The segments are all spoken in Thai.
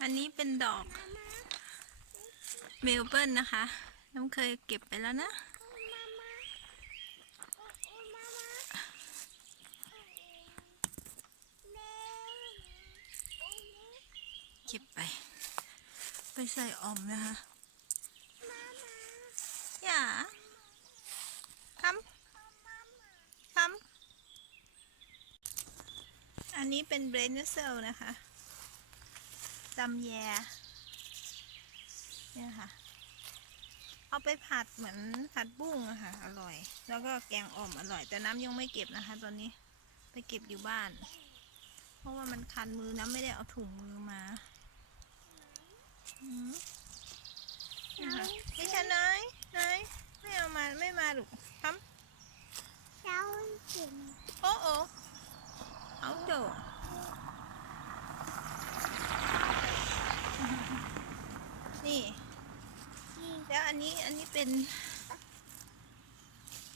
อันนี้เป็นดอกเมลเบิร์นนะคะ น้ำเคยเก็บไปแล้วนะ เก็บไป ไปใส่ออมนะคะอย่าคำคำอันนี้เป็นเบรนเซลนะคะำแยเนี่ยค่ะ เอาไปผัดเหมือนผัดบุ้งอะค่ะ อร่อย แล้วก็แกงอ่อมอร่อย แต่น้ำยังไม่เก็บนะคะ ตอนนี้ ไปเก็บอยู่บ้าน เพราะว่ามันคันมือน้ำไม่ได้เอาถุงมือมาอืมนะคะดิฉันน้อยน้อยไม่เอามาไม่มาลูกทำเจ้าจิ๋มโอ้โอ้เอาโดนี่ แล้ว อันนี้อันนี้เป็น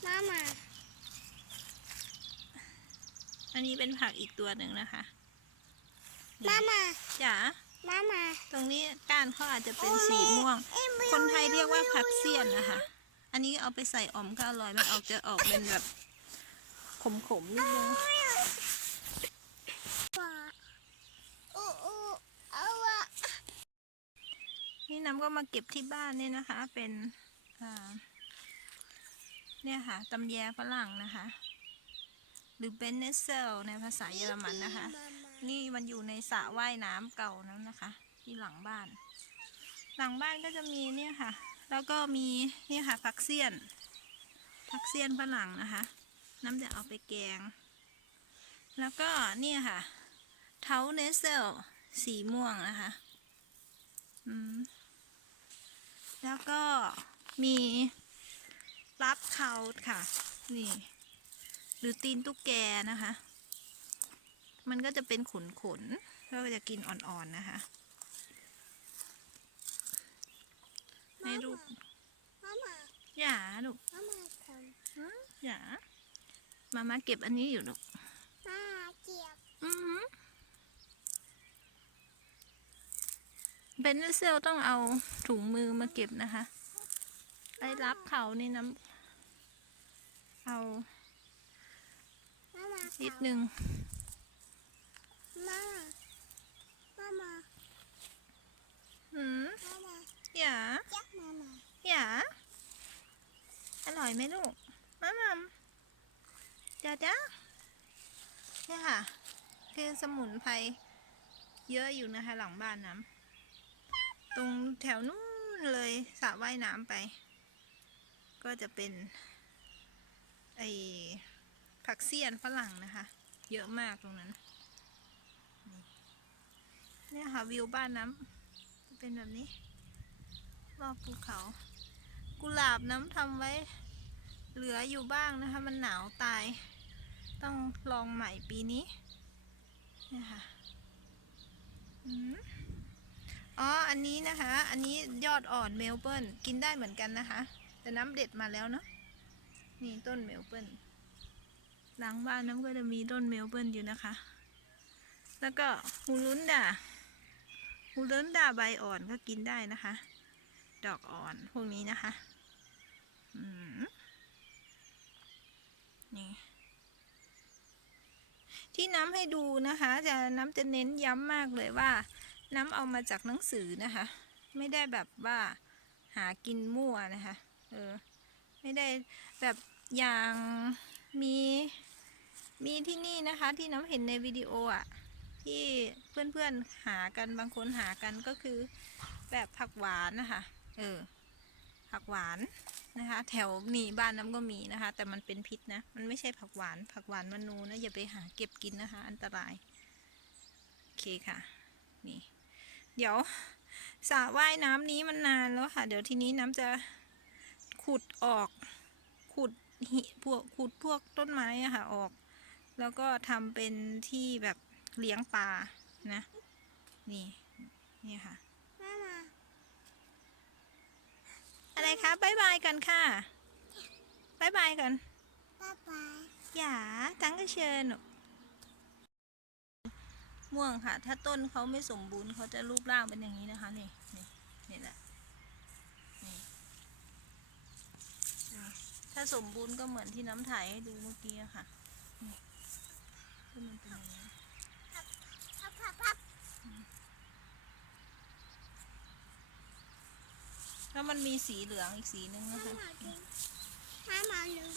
มามา อันนี้เป็นผักอีกตัวหนึ่งนะคะมามาจ๋ามามา ตรงนี้ก้านเขาอาจจะเป็นสีม่วง คนไทยเรียกว่าผักเสี้ยนนะคะ อันนี้เอาไปใส่อ่อมก็อร่อยมันออกจะออกเป็นแบบขมๆนิดนึง ปะอู้อู้เอาวะ นี่น้ำก็มาเก็บที่บ้านเนี่ยนะคะ เป็นเนี่ยค่ะตำแยฝรั่งนะคะ หรือเบนเนเซลในภาษาเยอรมันนะคะ นี่มันอยู่ในสระว่ายน้ำเก่านั้นนะคะ ที่หลังบ้าน หลังบ้านก็จะมีเนี่ยค่ะ แล้วก็มีเนี่ยค่ะผักเสี้ยนผักเสี้ยนฝรั่งนะคะ น้ำจะเอาไปแกง แล้วก็เนี่ยค่ะเทาเนสเซลสีม่วงนะคะอืมแล้ว ก็มีรับเขาค่ะ นี่ หรือตีนตุ๊กแกนะคะ มันก็จะเป็นขนขนๆแล้วก็จะกินอ่อนๆนะคะ ในรูปมามาหยาลูกมามาทหือหยามามาเก็บอันนี้อยู่ลูกำมาเจียบ อือหือ เบนเซลต้องเอาถุงมือมาเก็บนะคะ ไปรับเขานี่น้ำเอานิดนึงมามามาหืมมามาหยาจักมาอร่อยไหมลูกมามัมจ้าจ้าเนี่ยค่ะ คือสมุนไพรเยอะอยู่นะคะหลังบ้านน้ำ แถวนู้นเลยสระว่ายน้ำไป ก็จะเป็นไอผักเสี้ยนฝรั่งนะคะ เยอะมากตรงนั้นนี่เนี่ยค่ะวิวบ้านน้ำจะเป็นแบบนี้ รอบภูเขา กุหลาบน้ำทำไว้ เหลืออยู่บ้างนะคะ มันหนาวตาย ต้องลองใหม่ปีนี้เนี่ยค่ะ อืม อ๋อ อันนี้นะคะ อันนี้ยอดอ่อนเมลเบิร์นกินได้เหมือนกันนะคะ แต่น้ำเด็ดมาแล้วเนาะ นี่ต้นเมลเบิร์นหลังบ้านน้ำก็จะมีต้นเมลเบิร์นอยู่นะคะ แล้วก็ฮูลุนดาฮูลุนดาใบอ่อนก็กินได้นะคะ ดอกอ่อนพวกนี้นะคะนี่ที่น้ำให้ดูนะคะ จะน้ำจะเน้นย้ำมากเลยว่า น้ำเอามาจากหนังสือนะคะ ไม่ได้แบบว่าหากินมั่วนะคะเออไม่ได้แบบอย่างมีมีที่นี่นะคะที่น้ำเห็นในวิดีโออะที่เพื่อนๆหากันบางคนหากันก็คือแบบผักหวานนะคะเออผักหวานนะคะ แถวนี่บ้านน้ำก็มีนะคะ แต่มันเป็นพิษนะ มันไม่ใช่ผักหวาน ผักหวานมันูนะอย่าไปหาเก็บกินนะคะ อันตราย โอเคค่ะ นี่ เดี๋ยวสระว่ายน้ำนี้มันนานแล้วค่ะ เดี๋ยวทีนี้น้ำจะขุดออก ขุดหิพวกขุดพวกต้นไม้อะค่ะออก แล้วก็ทำเป็นที่แบบเลี้ยงปลานะ นี่ นี่ค่ะมามาอะไรคะบายบายกันค่ะบายบายกันป้าป้าอย่าตั้งกระเชิญ ม่วงค่ะ ถ้าต้นเขาไม่สมบูรณ์เขาจะรูปร่างเป็นอย่างนี้นะคะนี่นี่นี่แหละนี่ถ้าสมบูรณ์ก็เหมือนที่น้ำถ่ายให้ดูเมื่อกี้ค่ะนี่ต้นมันเป็นอย่างนี้แล้วมันมีสีเหลืองอีกสีนึงนะคะมาดึงห้ามาดึง